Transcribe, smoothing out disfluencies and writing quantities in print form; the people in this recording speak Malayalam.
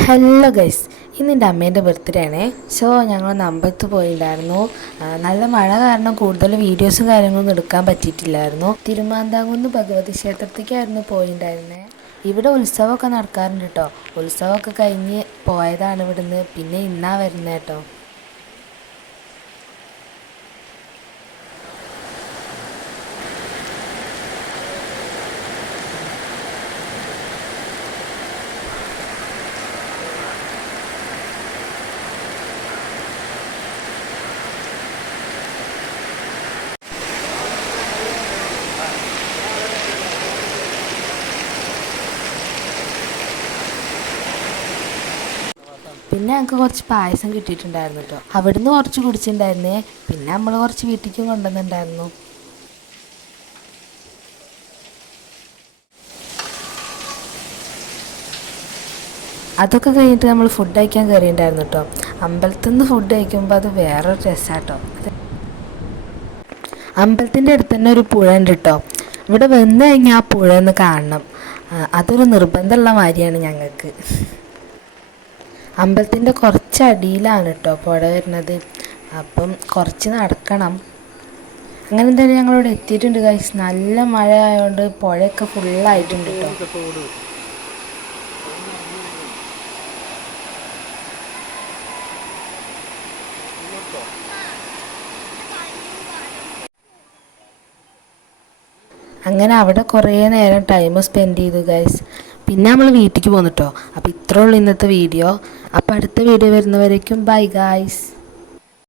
ഹലോ ഗൈസ്, ഇന്ന് എൻ്റെ അമ്മേൻ്റെ ബർത്ത്ഡേ ആണേ. സോ ഞങ്ങളൊന്ന് അമ്പലത്തിൽ പോയിട്ടുണ്ടായിരുന്നു. നല്ല മഴ കാരണം കൂടുതൽ വീഡിയോസും കാര്യങ്ങളൊന്നും എടുക്കാൻ പറ്റിയിട്ടില്ലായിരുന്നു. തിരുമാന്താംകുന്ന് ഭഗവതി ക്ഷേത്രത്തേക്കായിരുന്നു പോയിട്ടുണ്ടായിരുന്നത്. ഇവിടെ ഉത്സവമൊക്കെ നടക്കാറുണ്ട് കേട്ടോ. ഉത്സവമൊക്കെ കഴിഞ്ഞ് പോയതാണ് ഇവിടുന്ന്. പിന്നെ ഇന്നാ വരുന്നത് കേട്ടോ. പിന്നെ ഞങ്ങൾക്ക് കുറച്ച് പായസം കിട്ടിയിട്ടുണ്ടായിരുന്നു കേട്ടോ. അവിടുന്ന് കുറച്ച് കുടിച്ചിട്ടുണ്ടായിരുന്നേ. പിന്നെ നമ്മൾ കുറച്ച് വീട്ടിലേക്കും കൊണ്ടുവന്നിട്ടുണ്ടായിരുന്നു. അതൊക്കെ കഴിഞ്ഞിട്ട് നമ്മൾ ഫുഡ് കഴിക്കാൻ കയറിയിട്ടുണ്ടായിരുന്നു കേട്ടോ. അമ്പലത്തിൽ നിന്ന് ഫുഡ് കഴിക്കുമ്പോൾ അത് വേറൊരു രസമാട്ടോ. അമ്പലത്തിൻ്റെ അടുത്ത് തന്നെ ഒരു പുഴ ഉണ്ട് കേട്ടോ. ഇവിടെ വന്നു കഴിഞ്ഞാൽ ആ പുഴ ഒന്ന് കാണണം. അതൊരു നിർബന്ധമുള്ള മാതിരിയാണ് ഞങ്ങൾക്ക്. അമ്പലത്തിൻ്റെ കുറച്ച് അടിയിലാണ് കേട്ടോ പുഴ വരുന്നത്. അപ്പം കുറച്ച് നടക്കണം. അങ്ങനെ എന്തായാലും ഞങ്ങളിവിടെ എത്തിയിട്ടുണ്ട് ഗൈസ്. നല്ല മഴ ആയതുകൊണ്ട് പുഴയൊക്കെ ഫുള്ളായിട്ടുണ്ട് കേട്ടോ. അങ്ങനെ അവിടെ കുറേ നേരം ടൈം സ്പെൻഡ് ചെയ്തു ഗൈസ്. പിന്നെ നമ്മൾ വീട്ടിലേക്ക് പോന്നു കേട്ടോ. അപ്പോൾ ഇത്രേ ഉള്ളൂ ഇന്നത്തെ വീഡിയോ. അപ്പോൾ അടുത്ത വീഡിയോ വരുന്നവരേക്കും ബൈ ഗൈസ്.